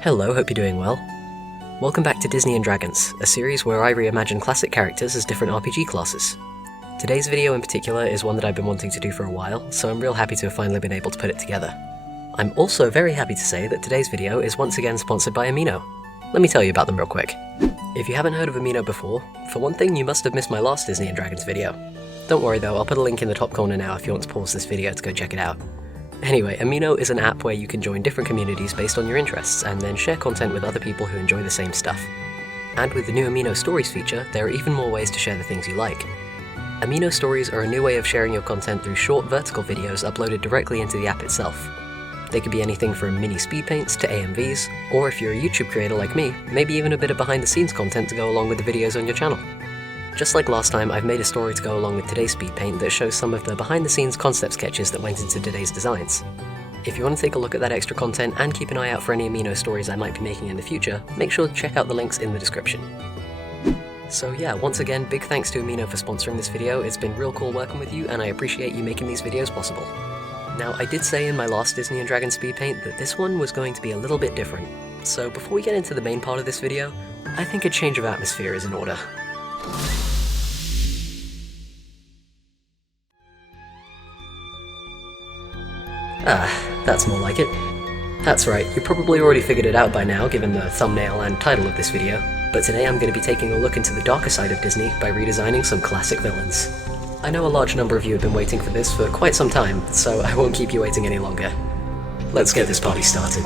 Hello, hope you're doing well. Welcome back to Disney & Dragons, a series where I reimagine classic characters as different RPG classes. Today's video in particular is one that I've been wanting to do for a while, so I'm real happy to have finally been able to put it together. I'm also very happy to say that today's video is once again sponsored by Amino. Let me tell you about them real quick. If you haven't heard of Amino before, for one thing you must have missed my last Disney & Dragons video. Don't worry though, I'll put a link in the top corner now if you want to pause this video to go check it out. Anyway, Amino is an app where you can join different communities based on your interests, and then share content with other people who enjoy the same stuff. And with the new Amino Stories feature, there are even more ways to share the things you like. Amino Stories are a new way of sharing your content through short vertical videos uploaded directly into the app itself. They could be anything from mini speed paints to AMVs, or if you're a YouTube creator like me, maybe even a bit of behind the scenes content to go along with the videos on your channel. Just like last time, I've made a story to go along with today's speed paint that shows some of the behind-the-scenes concept sketches that went into today's designs. If you want to take a look at that extra content and keep an eye out for any Amino stories I might be making in the future, make sure to check out the links in the description. So yeah, once again, big thanks to Amino for sponsoring this video. It's been real cool working with you, and I appreciate you making these videos possible. Now, I did say in my last Disney & Dragons speed paint that this one was going to be a little bit different, so before we get into the main part of this video, I think a change of atmosphere is in order. Ah, that's more like it. That's right, you probably already figured it out by now given the thumbnail and title of this video, but today I'm going to be taking a look into the darker side of Disney by redesigning some classic villains. I know a large number of you have been waiting for this for quite some time, so I won't keep you waiting any longer. Let's get this party started.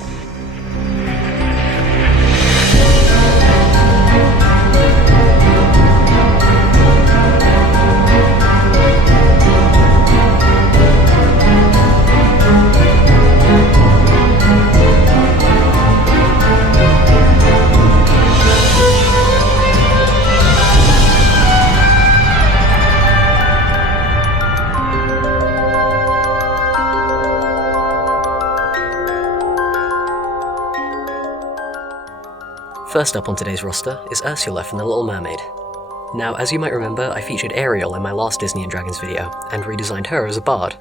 First up on today's roster is Ursula from The Little Mermaid. Now, as you might remember, I featured Ariel in my last Disney & Dragons video, and redesigned her as a bard.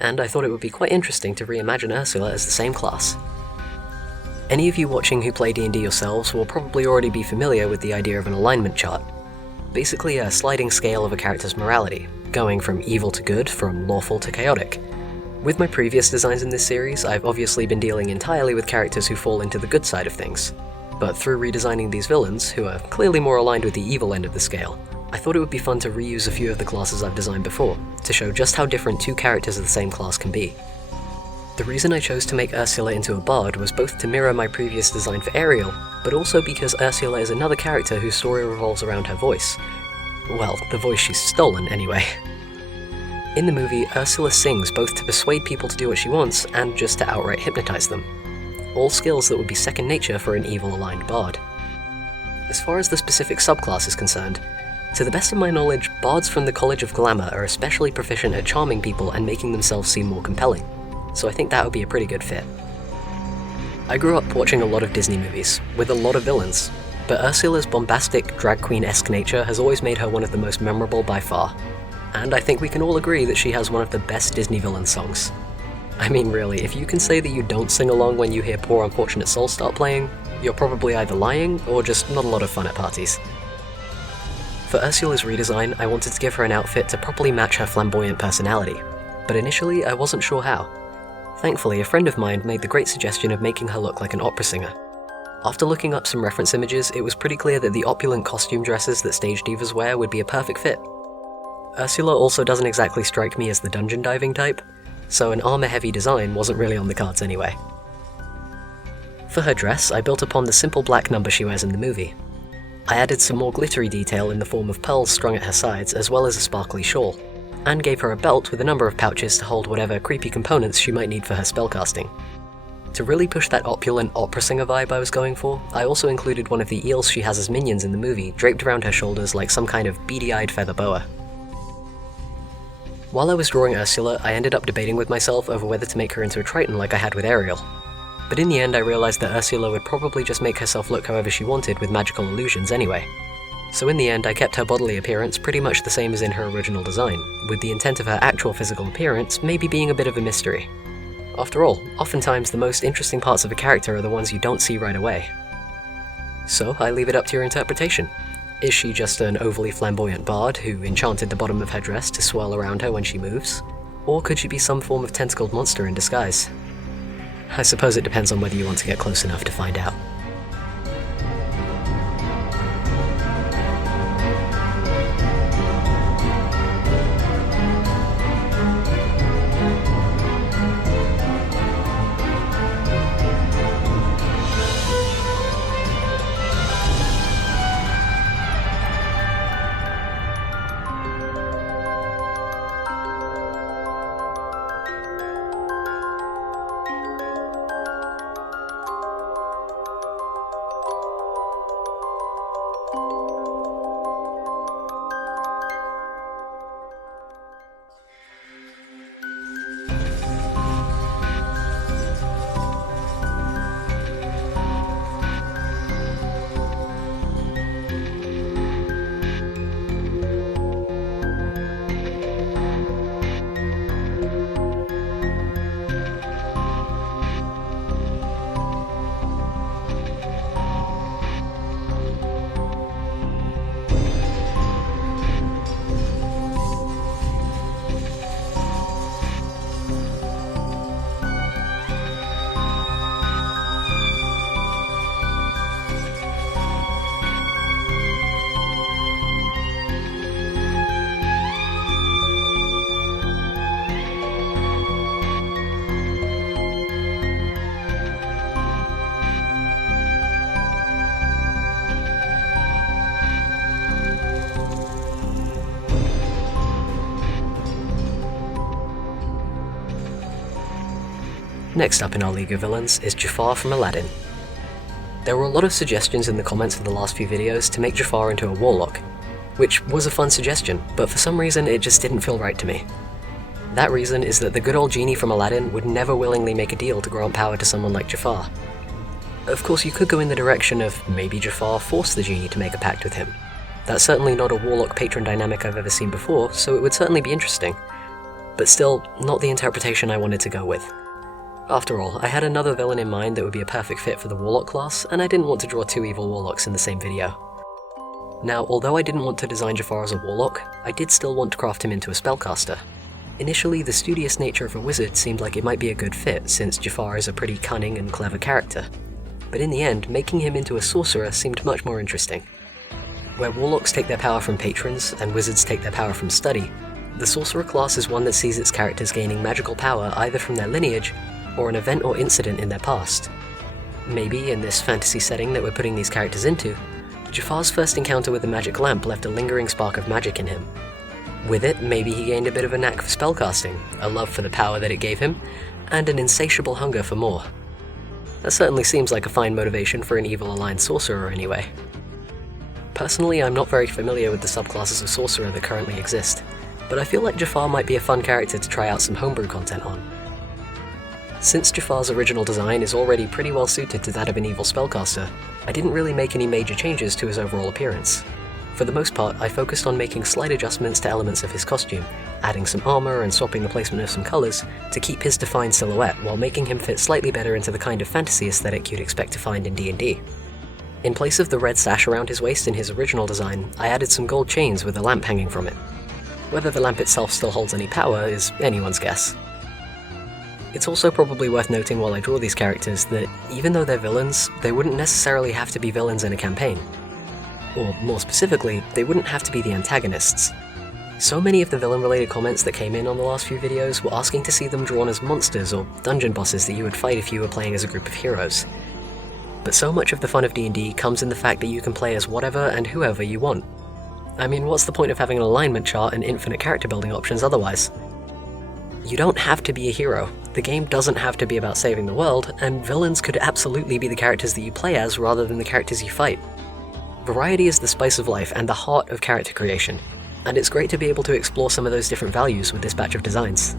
And I thought it would be quite interesting to reimagine Ursula as the same class. Any of you watching who play D&D yourselves will probably already be familiar with the idea of an alignment chart. Basically a sliding scale of a character's morality, going from evil to good, from lawful to chaotic. With my previous designs in this series, I've obviously been dealing entirely with characters who fall into the good side of things. But through redesigning these villains, who are clearly more aligned with the evil end of the scale, I thought it would be fun to reuse a few of the classes I've designed before, to show just how different two characters of the same class can be. The reason I chose to make Ursula into a bard was both to mirror my previous design for Ariel, but also because Ursula is another character whose story revolves around her voice. Well, the voice she's stolen, anyway. In the movie, Ursula sings both to persuade people to do what she wants, and just to outright hypnotize them. All skills that would be second nature for an evil-aligned bard. As far as the specific subclass is concerned, to the best of my knowledge, bards from the College of Glamour are especially proficient at charming people and making themselves seem more compelling, so I think that would be a pretty good fit. I grew up watching a lot of Disney movies, with a lot of villains, but Ursula's bombastic, drag queen-esque nature has always made her one of the most memorable by far, and I think we can all agree that she has one of the best Disney villain songs. I mean really, if you can say that you don't sing along when you hear Poor Unfortunate Soul start playing, you're probably either lying or just not a lot of fun at parties. For Ursula's redesign, I wanted to give her an outfit to properly match her flamboyant personality, but initially I wasn't sure how. Thankfully, a friend of mine made the great suggestion of making her look like an opera singer. After looking up some reference images, it was pretty clear that the opulent costume dresses that stage divas wear would be a perfect fit. Ursula also doesn't exactly strike me as the dungeon diving type, so an armor-heavy design wasn't really on the cards anyway. For her dress, I built upon the simple black number she wears in the movie. I added some more glittery detail in the form of pearls strung at her sides, as well as a sparkly shawl, and gave her a belt with a number of pouches to hold whatever creepy components she might need for her spellcasting. To really push that opulent opera singer vibe I was going for, I also included one of the eels she has as minions in the movie draped around her shoulders like some kind of beady-eyed feather boa. While I was drawing Ursula, I ended up debating with myself over whether to make her into a Triton like I had with Ariel. But in the end I realized that Ursula would probably just make herself look however she wanted with magical illusions anyway. So in the end I kept her bodily appearance pretty much the same as in her original design, with the intent of her actual physical appearance maybe being a bit of a mystery. After all, oftentimes the most interesting parts of a character are the ones you don't see right away. So I leave it up to your interpretation. Is she just an overly flamboyant bard who enchanted the bottom of her dress to swirl around her when she moves? Or could she be some form of tentacled monster in disguise? I suppose it depends on whether you want to get close enough to find out. Next up in our League of Villains is Jafar from Aladdin. There were a lot of suggestions in the comments of the last few videos to make Jafar into a warlock, which was a fun suggestion, but for some reason it just didn't feel right to me. That reason is that the good old genie from Aladdin would never willingly make a deal to grant power to someone like Jafar. Of course, you could go in the direction of maybe Jafar forced the genie to make a pact with him. That's certainly not a warlock-patron dynamic I've ever seen before, so it would certainly be interesting. But still, not the interpretation I wanted to go with. After all, I had another villain in mind that would be a perfect fit for the warlock class, and I didn't want to draw two evil warlocks in the same video. Now, although I didn't want to design Jafar as a warlock, I did still want to craft him into a spellcaster. Initially, the studious nature of a wizard seemed like it might be a good fit, since Jafar is a pretty cunning and clever character. But in the end, making him into a sorcerer seemed much more interesting. Where warlocks take their power from patrons, and wizards take their power from study, the sorcerer class is one that sees its characters gaining magical power either from their lineage, or an event or incident in their past. Maybe, in this fantasy setting that we're putting these characters into, Jafar's first encounter with the magic lamp left a lingering spark of magic in him. With it, maybe he gained a bit of a knack for spellcasting, a love for the power that it gave him, and an insatiable hunger for more. That certainly seems like a fine motivation for an evil-aligned sorcerer anyway. Personally, I'm not very familiar with the subclasses of sorcerer that currently exist, but I feel like Jafar might be a fun character to try out some homebrew content on. Since Jafar's original design is already pretty well suited to that of an evil spellcaster, I didn't really make any major changes to his overall appearance. For the most part, I focused on making slight adjustments to elements of his costume, adding some armor and swapping the placement of some colors to keep his defined silhouette while making him fit slightly better into the kind of fantasy aesthetic you'd expect to find in D&D. In place of the red sash around his waist in his original design, I added some gold chains with a lamp hanging from it. Whether the lamp itself still holds any power is anyone's guess. It's also probably worth noting while I draw these characters that even though they're villains, they wouldn't necessarily have to be villains in a campaign. Or more specifically, they wouldn't have to be the antagonists. So many of the villain-related comments that came in on the last few videos were asking to see them drawn as monsters or dungeon bosses that you would fight if you were playing as a group of heroes. But so much of the fun of D&D comes in the fact that you can play as whatever and whoever you want. I mean, what's the point of having an alignment chart and infinite character building options otherwise? You don't have to be a hero. The game doesn't have to be about saving the world, and villains could absolutely be the characters that you play as rather than the characters you fight. Variety is the spice of life and the heart of character creation, and it's great to be able to explore some of those different values with this batch of designs.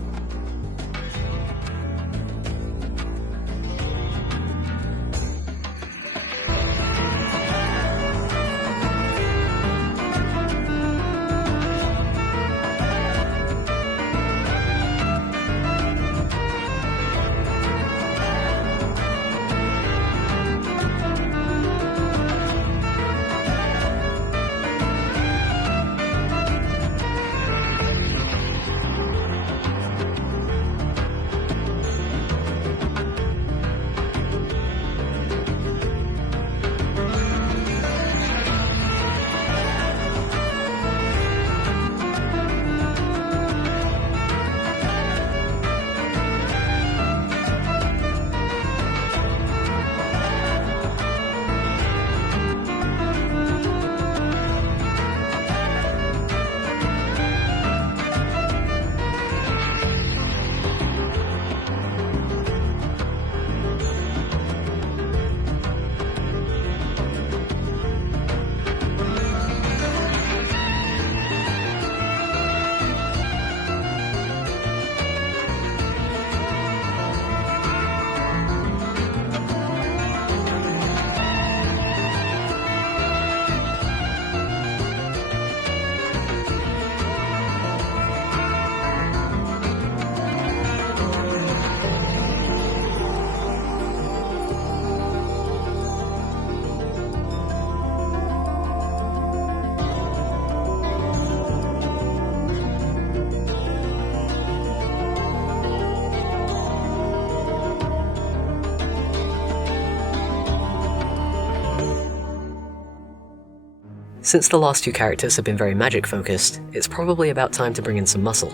Since the last two characters have been very magic focused, it's probably about time to bring in some muscle,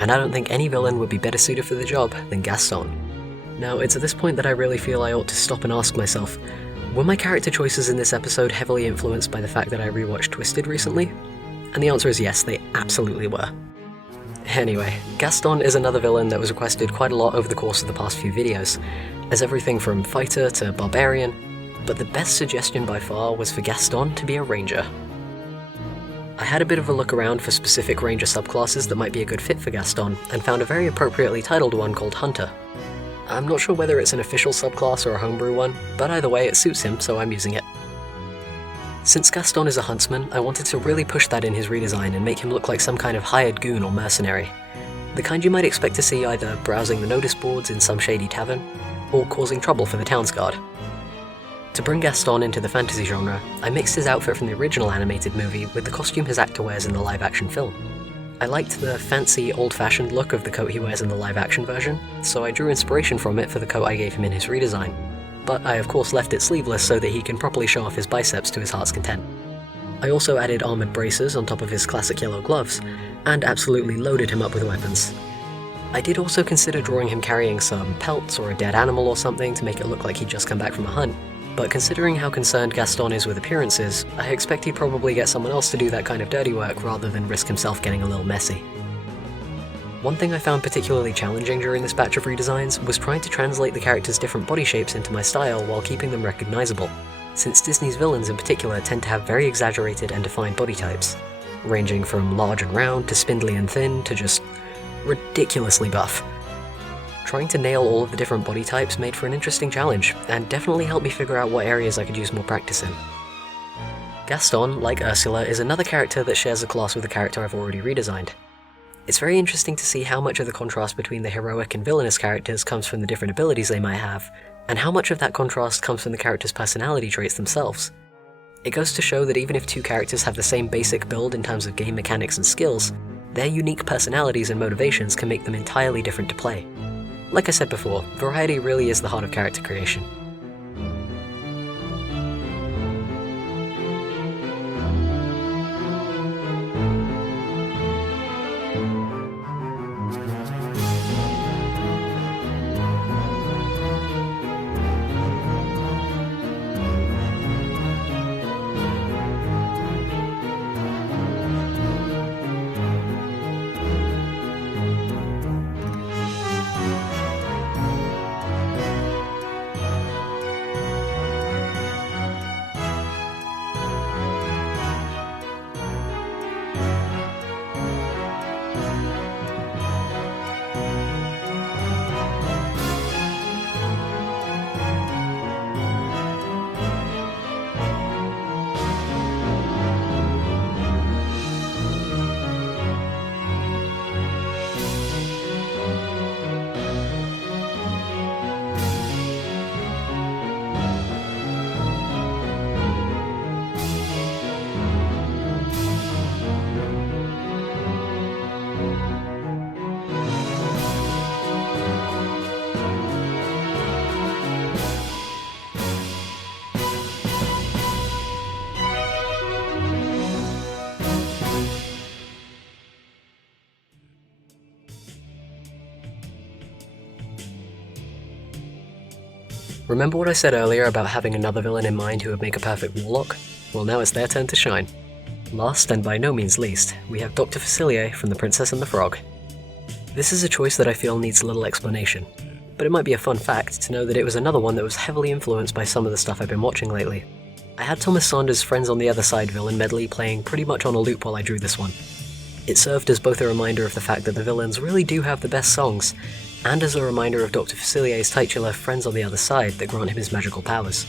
and I don't think any villain would be better suited for the job than Gaston. Now, it's at this point that I really feel I ought to stop and ask myself, were my character choices in this episode heavily influenced by the fact that I rewatched Twisted recently? And the answer is yes, they absolutely were. Anyway, Gaston is another villain that was requested quite a lot over the course of the past few videos, as everything from fighter to barbarian, but the best suggestion by far was for Gaston to be a ranger. I had a bit of a look around for specific ranger subclasses that might be a good fit for Gaston, and found a very appropriately titled one called Hunter. I'm not sure whether it's an official subclass or a homebrew one, but either way it suits him, so I'm using it. Since Gaston is a huntsman, I wanted to really push that in his redesign and make him look like some kind of hired goon or mercenary. The kind you might expect to see either browsing the notice boards in some shady tavern, or causing trouble for the town's guard. To bring Gaston into the fantasy genre, I mixed his outfit from the original animated movie with the costume his actor wears in the live-action film. I liked the fancy, old-fashioned look of the coat he wears in the live-action version, so I drew inspiration from it for the coat I gave him in his redesign, but I of course left it sleeveless so that he can properly show off his biceps to his heart's content. I also added armoured braces on top of his classic yellow gloves, and absolutely loaded him up with weapons. I did also consider drawing him carrying some pelts or a dead animal or something to make it look like he'd just come back from a hunt, but considering how concerned Gaston is with appearances, I expect he'd probably get someone else to do that kind of dirty work rather than risk himself getting a little messy. One thing I found particularly challenging during this batch of redesigns was trying to translate the characters' different body shapes into my style while keeping them recognizable, since Disney's villains in particular tend to have very exaggerated and defined body types, ranging from large and round to spindly and thin to just ridiculously buff. Trying to nail all of the different body types made for an interesting challenge, and definitely helped me figure out what areas I could use more practice in. Gaston, like Ursula, is another character that shares a class with a character I've already redesigned. It's very interesting to see how much of the contrast between the heroic and villainous characters comes from the different abilities they might have, and how much of that contrast comes from the characters' personality traits themselves. It goes to show that even if two characters have the same basic build in terms of game mechanics and skills, their unique personalities and motivations can make them entirely different to play. Like I said before, variety really is the heart of character creation. Remember what I said earlier about having another villain in mind who would make a perfect warlock? Well, now it's their turn to shine. Last, and by no means least, we have Dr. Vasily from The Princess and the Frog. This is a choice that I feel needs little explanation, but it might be a fun fact to know that it was another one that was heavily influenced by some of the stuff I've been watching lately. I had Thomas Saunders' Friends on the Other Side villain medley playing pretty much on a loop while I drew this one. It served as both a reminder of the fact that the villains really do have the best songs, and as a reminder of Dr. Vasily's titular Friends on the Other Side that grant him his magical powers.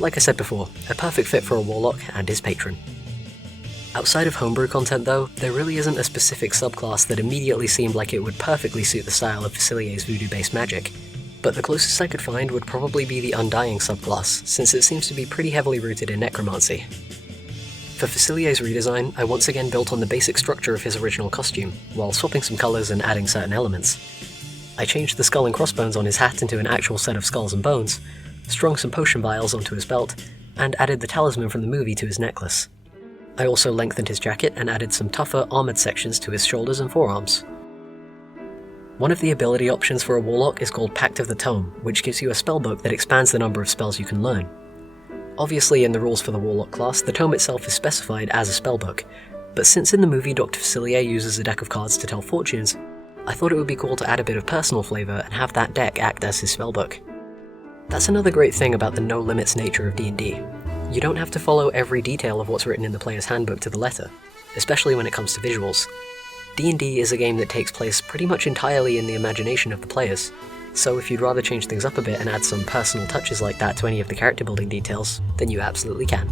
Like I said before, a perfect fit for a warlock and his patron. Outside of homebrew content though, there really isn't a specific subclass that immediately seemed like it would perfectly suit the style of Vasily's voodoo-based magic, but the closest I could find would probably be the Undying subclass, since it seems to be pretty heavily rooted in necromancy. For Vasily's redesign, I once again built on the basic structure of his original costume, while swapping some colours and adding certain elements. I changed the skull and crossbones on his hat into an actual set of skulls and bones, strung some potion vials onto his belt, and added the talisman from the movie to his necklace. I also lengthened his jacket and added some tougher, armoured sections to his shoulders and forearms. One of the ability options for a warlock is called Pact of the Tome, which gives you a spellbook that expands the number of spells you can learn. Obviously, in the rules for the warlock class, the tome itself is specified as a spellbook, but since in the movie Dr. Vasily uses a deck of cards to tell fortunes, I thought it would be cool to add a bit of personal flavour and have that deck act as his spellbook. That's another great thing about the no-limits nature of D&D. You don't have to follow every detail of what's written in the player's handbook to the letter, especially when it comes to visuals. D&D is a game that takes place pretty much entirely in the imagination of the players, so if you'd rather change things up a bit and add some personal touches like that to any of the character building details, then you absolutely can.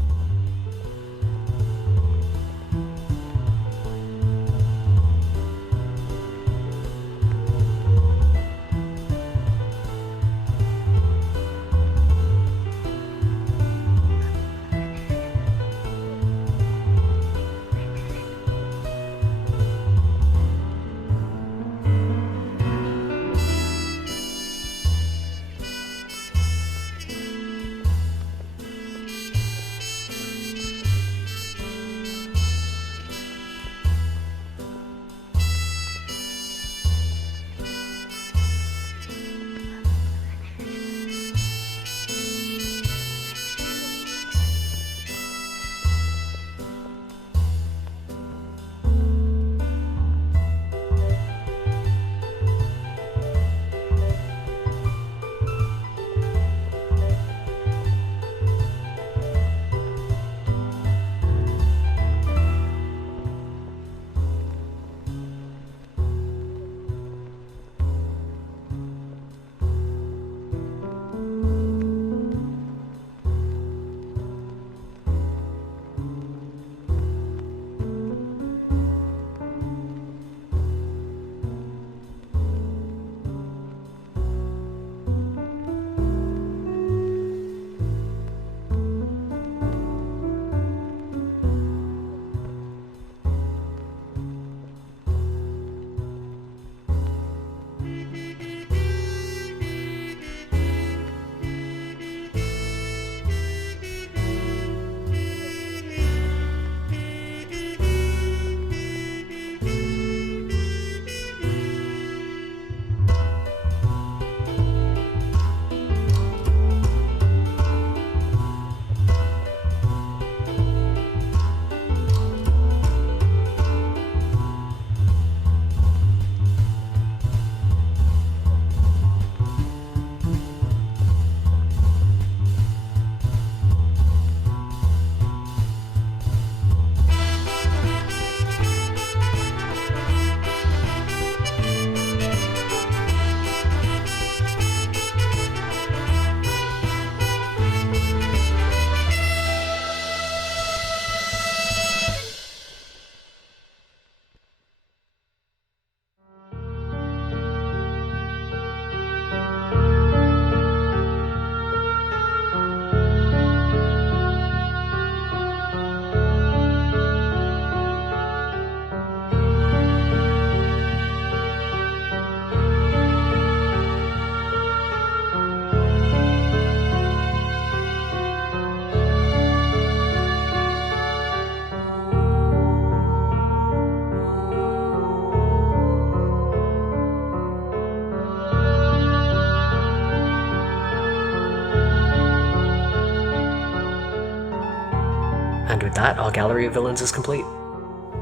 And with that, our gallery of villains is complete.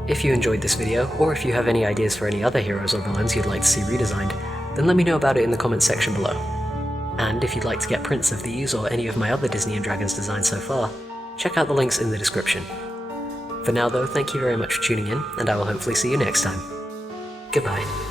If you enjoyed this video, or if you have any ideas for any other heroes or villains you'd like to see redesigned, then let me know about it in the comments section below. And if you'd like to get prints of these or any of my other Disney and Dragons designs so far, check out the links in the description. For now though, thank you very much for tuning in, and I will hopefully see you next time. Goodbye.